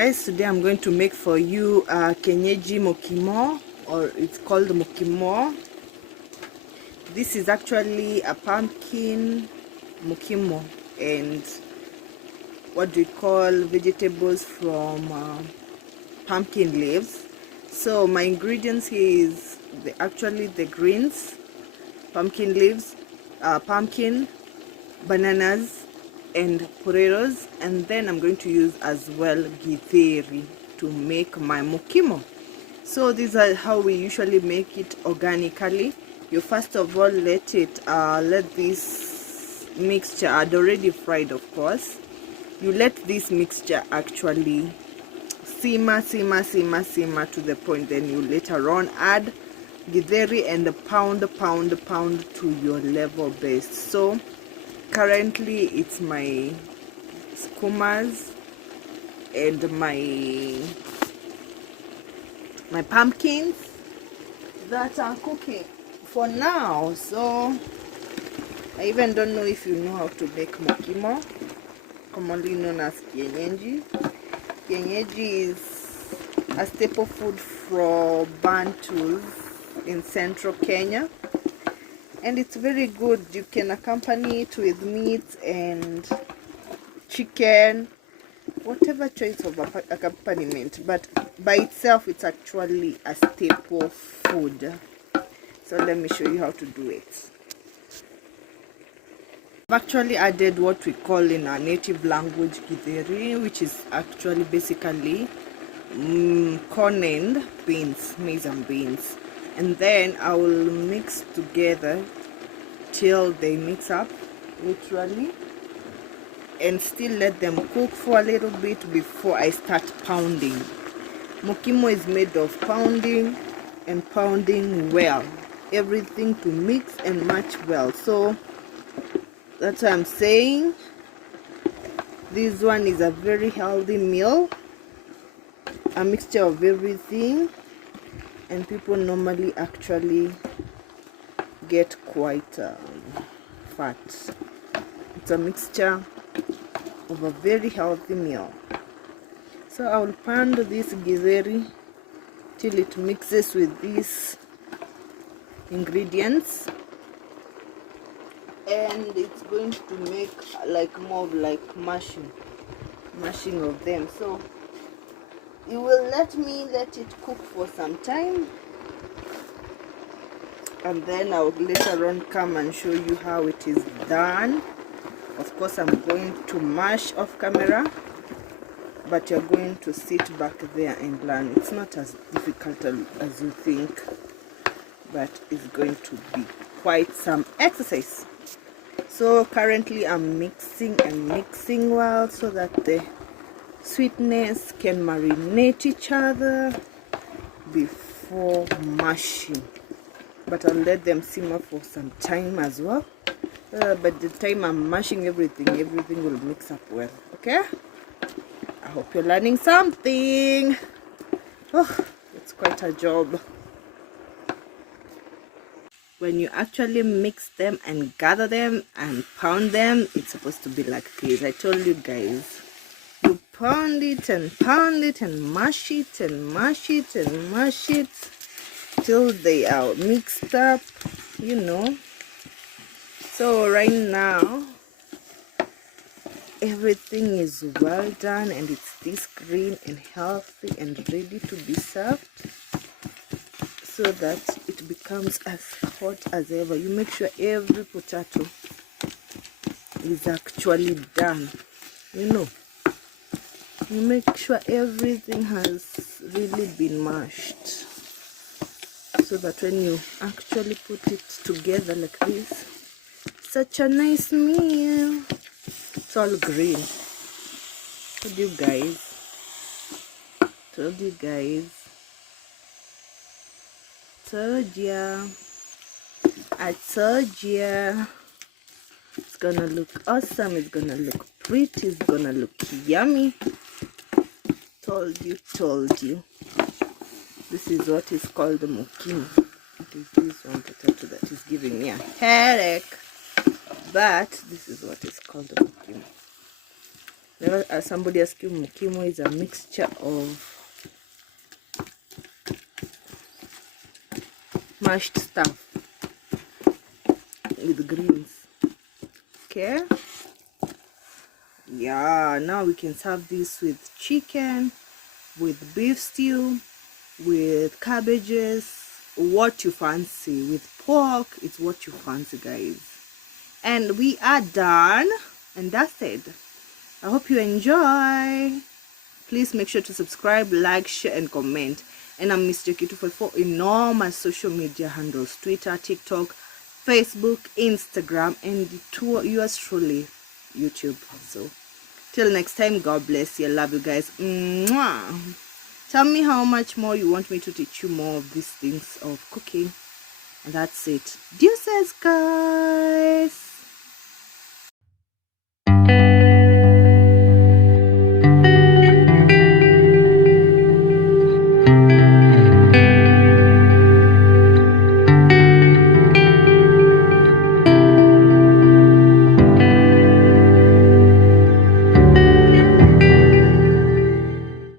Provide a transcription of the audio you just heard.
guys, today I'm going to make for you kienyeji mukimo, or it's called mukimo. This is actually a pumpkin mukimo and what we call vegetables from pumpkin leaves. So my ingredients here is actually the greens, pumpkin leaves, pumpkin, bananas and potatoes, and then I'm going to use as well githeri to make my mukimo. So these are how we usually make it organically. You first of all let this mixture, already fried of course, you let this mixture actually simmer to the point. Then you later on add githeri and pound to your level best. So currently it's my skumas and my pumpkins that are cooking for now. So I even don't know if you know how to make mukimo, commonly known as kienyeji. Kienyeji is a staple food for Bantus in central Kenya, and it's very good. You can accompany it with meat and chicken, whatever choice of accompaniment, but by itself it's actually a staple food. So let me show you how to do it. I've actually added what we call in our native language githeri, which is actually basically corn and beans, maize and beans, and then I will mix together till they mix up literally, and still let them cook for a little bit before I start pounding. Mukimo is made of pounding and pounding well, everything to mix and match well. So that's why I'm saying this one is a very healthy meal, a mixture of everything, and people normally actually get quite fat. It's a mixture of a very healthy meal. So I will pound this githeri till it mixes with these ingredients, and it's going to make like more of like mashing of them. So you will let it cook for some time, and then I will later on come and show you how it is done. Of course I'm going to mash off camera, but you're going to sit back there and learn. It's not as difficult as you think, but it's going to be quite some exercise. So currently I'm mixing well so that the sweetness can marinate each other before mashing, but I'll let them simmer for some time as well. By the time I'm mashing everything will mix up well. Okay, I hope you're learning something. Oh, it's quite a job. When you actually mix them and gather them and pound them, it's supposed to be like this. I told you guys, you pound it and mash it and mash it till they are mixed up, you know. So right now everything is well done, and it's this green and healthy and ready to be served, so that it becomes as hot as ever. You make sure every potato is actually done, you know. You make sure everything has really been mashed, so that when you actually put it together like this, such a nice meal. It's all green. Told you guys. I told ya. It's gonna look awesome, it's gonna look pretty, it's gonna look yummy. Told you. This is what is called the mukimo. It is this one potato that is giving me a headache, but this is what is called the mukimo. Never, somebody asked you, Mukimo is a mixture of mashed stuff with greens. Okay, yeah, now we can serve this with chicken, with beef stew, with cabbages, what you fancy. With pork, it's what you fancy, guys. And we are done and dusted. I hope you enjoy. Please make sure to subscribe, like, share, and comment. And I'm Mr. 𝐂𝐍𝐶 in all my social media handles: Twitter, TikTok, Facebook, Instagram, and yours truly, YouTube. So till next time, God bless you. I love you guys. Mwah. Tell me how much more you want me to teach you more of these things of cooking. And that's it. Deuces, guys.